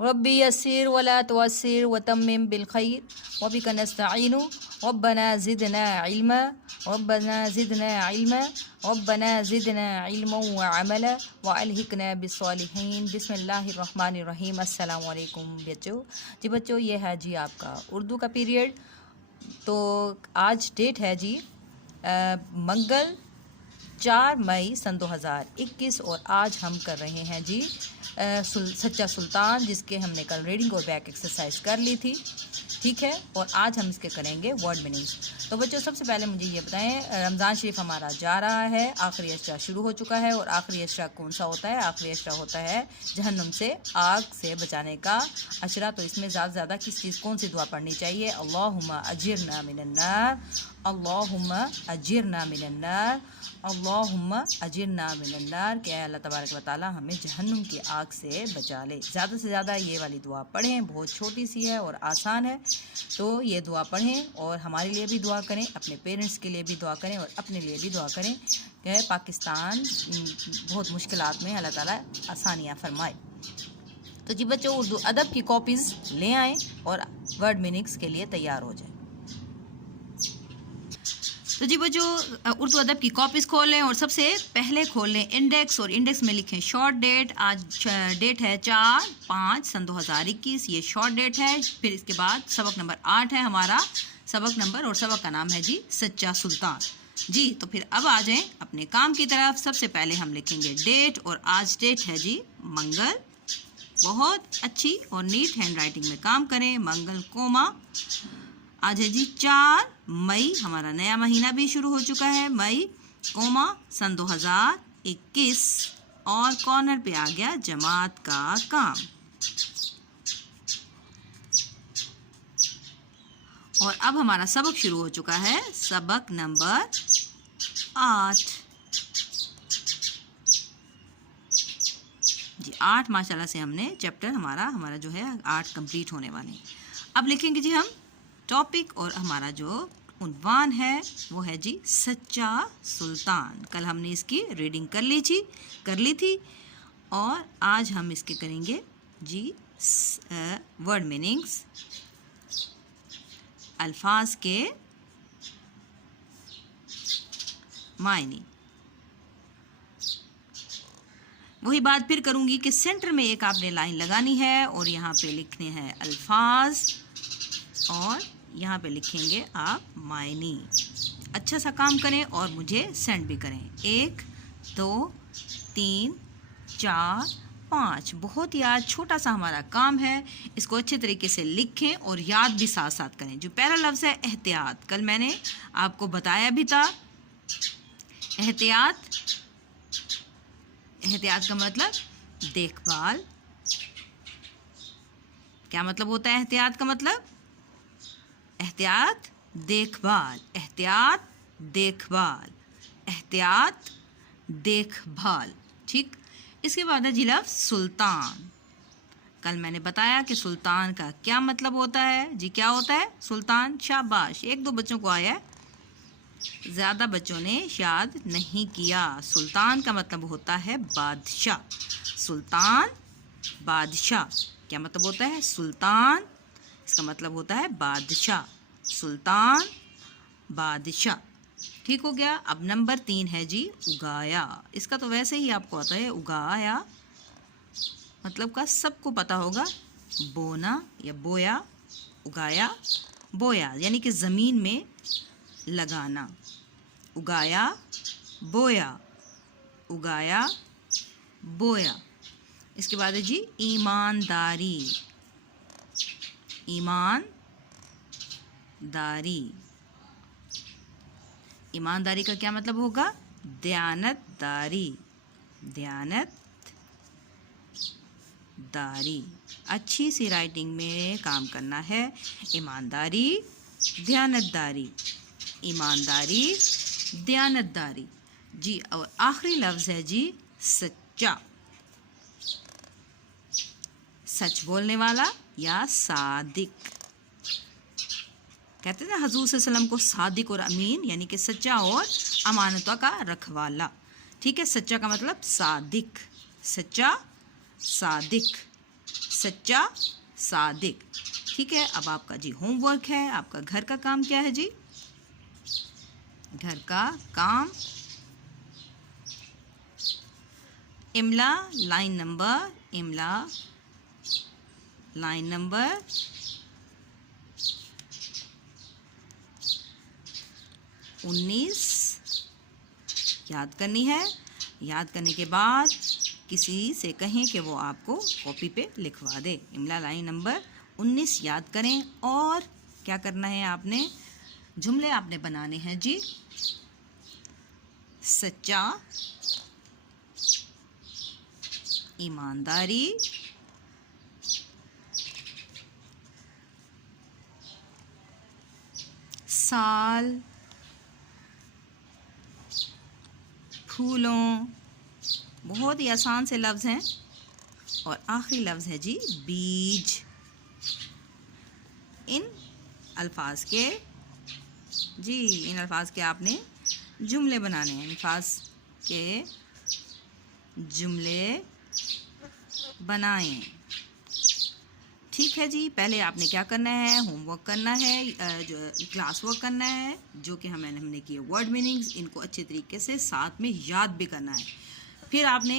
रब्बी यस्सिर वला तुअस्सिर वतम्मिम बिल खैर वबिका नस्तईनु रब्बना ज़िदना इल्मा रब्बना ज़िदना इल्मा रब्बना ज़िदना इल्मा व अमला व अलहिकना बिस्सालिहीन। बिस्मिल्लाहिर्रहमानिर्रहीम। अस्सलामु अलैकुम बच्चों। जी बच्चों, ये है जी आपका उर्दू का पीरियड। तो आज डेट है जी मंगल 4 मई सन 2021 और आज हम कर रहे हैं जी सच्चा सुल्तान, जिसके हमने कल रीडिंग और बैक एक्सरसाइज कर ली थी। ठीक है, और आज हम इसके करेंगे वर्ड मीनिंग्स। तो बच्चों, सबसे पहले मुझे ये बताएं, रमज़ान शरीफ हमारा जा रहा है, आखिरी अशरा शुरू हो चुका है। और आखिरी अशरा कौन सा होता है? आखिरी अशरा होता है जहन्नुम से, आग से बचाने का अशरा। तो इसमें ज़्यादा से ज़्यादा किस चीज़, कौन सी दुआ पढ़नी चाहिए? अल्लाहुम्मा अजिरना मिनन्नार, अल्लाहुम्मा अजिरना मिनन्नार, अल्लाहुम्मा अजिरना मिनन्नार। कि अल्लाह तबारक व तआला हमें जहन्नुम की आग से बचा ले। ज़्यादा से ज़्यादा ये वाली दुआ पढ़ें, बहुत छोटी सी है और आसान है। तो ये दुआ पढ़ें और हमारे लिए भी दुआ करें, अपने पेरेंट्स के लिए भी दुआ करें और अपने लिए भी दुआ करें कि पाकिस्तान बहुत मुश्किलात में अल्लाह ताला आसानियाँ फरमाए। तो जी बच्चों, उर्दू अदब की कॉपीज़ ले आएँ और वर्ड मीनिंग्स के लिए तैयार हो जाएं। तो जी बच्चों, उर्दू अदब की कॉपीज़ खोल लें और सबसे पहले खोल लें इंडेक्स और इंडेक्स में लिखें शॉर्ट डेट। आज डेट है 4/5 सन 2021, ये शॉर्ट डेट है। फिर इसके बाद सबक नंबर 8 है हमारा सबक नंबर, और सबक का नाम है जी सच्चा सुल्तान। जी तो फिर अब आ जाएं अपने काम की तरफ। सबसे पहले हम लिखेंगे डेट, और आज डेट है जी मंगल। बहुत अच्छी और नीट हैंड राइटिंग में काम करें। मंगल कोमा आज है जी 4 मई, हमारा नया महीना भी शुरू हो चुका है। मई कोमा सन 2021, और कॉर्नर पे आ गया जमात का काम। और अब हमारा सबक शुरू हो चुका है, सबक नंबर 8 जी। 8 माशाल्लाह से हमने चैप्टर हमारा जो है 8 कंप्लीट होने वाले। अब लिखेंगे जी हम टॉपिक, और हमारा जो उन्वान है वो है जी सच्चा सुल्तान। कल हमने इसकी रीडिंग कर ली थी और आज हम इसके करेंगे जी वर्ड मीनिंग्स, अल्फाज के मायने। वही बात फिर करूंगी कि सेंटर में एक आपने लाइन लगानी है और यहाँ पे लिखने हैं अल्फाज, और यहाँ पे लिखेंगे आप मायने। अच्छा सा काम करें और मुझे सेंड भी करें। 1 2 3 4 5, बहुत ही आज छोटा सा हमारा काम है। इसको अच्छे तरीके से लिखें और याद भी साथ साथ करें। जो पहला लफ्ज़ है एहतियात, कल मैंने आपको बताया भी था। एहतियात का मतलब देखभाल। क्या मतलब होता है एहतियात का मतलब? एहतियात देखभाल, एहतियात देखभाल, एहतियात देखभाल। ठीक, इसके बाद है जी लफ्ज़ सुल्तान। कल मैंने बताया कि सुल्तान का क्या मतलब होता है जी। क्या होता है सुल्तान? शाबाश, 1-2 बच्चों को आया, ज़्यादा बच्चों ने याद नहीं किया। सुल्तान का मतलब होता है बादशाह। सुल्तान बादशाह। क्या मतलब होता है सुल्तान? इसका मतलब होता है बादशाह, सुल्तान बादशाह। ठीक हो गया। अब नंबर 3 है जी उगाया। इसका तो वैसे ही आपको आता है, उगाया मतलब का सबको पता होगा, बोना या बोया। उगाया बोया यानी कि ज़मीन में लगाना। उगाया बोया, उगाया बोया। इसके बाद है जी ईमानदारी। ईमानदारी, ईमानदारी का क्या मतलब होगा? दयानतदारी, दयानतदारी। अच्छी सी राइटिंग में काम करना है। ईमानदारी, दयानतदारी, ईमानदारी, दयानतदारी जी। और आखिरी लफ्ज़ है जी सच्चा। सच बोलने वाला या सादिक। कहते थे हजूर सल्लल्लाहु अलैहि वसल्लम को सादिक और अमीन, यानी कि सच्चा और अमानतों का रखवाला। ठीक है, सच्चा का मतलब सादिक, सच्चा सादिक, सच्चा, सादिक। ठीक है, अब आपका जी होमवर्क है, आपका घर का काम क्या है जी? घर का काम, इमला लाइन नंबर 19 याद करनी है। याद करने के बाद किसी से कहें कि वो आपको कॉपी पे लिखवा दे। इमला लाइन नंबर 19 याद करें और क्या करना है आपने? जुमले आपने बनाने हैं जी। सच्चा, ईमानदारी, साल, फूलों, बहुत ही आसान से लफ्ज़ हैं। और आखिरी लफ्ज़ है जी बीज। इन अल्फाज के आपने जुमले बनाने हैं। अल्फाज के जुमले बनाएं। ठीक है जी, पहले आपने क्या करना है? होमवर्क करना है, जो क्लास वर्क करना है, जो कि हमने किए वर्ड मीनिंग्स, इनको अच्छे तरीके से साथ में याद भी करना है। फिर आपने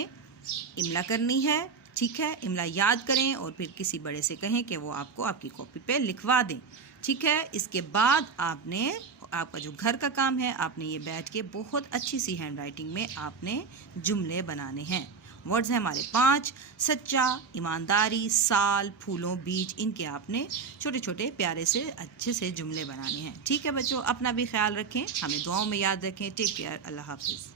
इमला करनी है। ठीक है, इमला याद करें और फिर किसी बड़े से कहें कि वो आपको आपकी कॉपी पे लिखवा दें। ठीक है, इसके बाद आपका जो घर का काम है, आपने ये बैठ के बहुत अच्छी सी हैंड राइटिंग में आपने जुमले बनाने हैं। वर्ड्स हैं हमारे 5, सच्चा, ईमानदारी, साल, फूलों, बीज। इनके आपने छोटे छोटे प्यारे से अच्छे से जुमले बनाने हैं। ठीक है बच्चों, अपना भी ख्याल रखें, हमें दुआओं में याद रखें। टेक केयर, अल्लाह हाफिज़।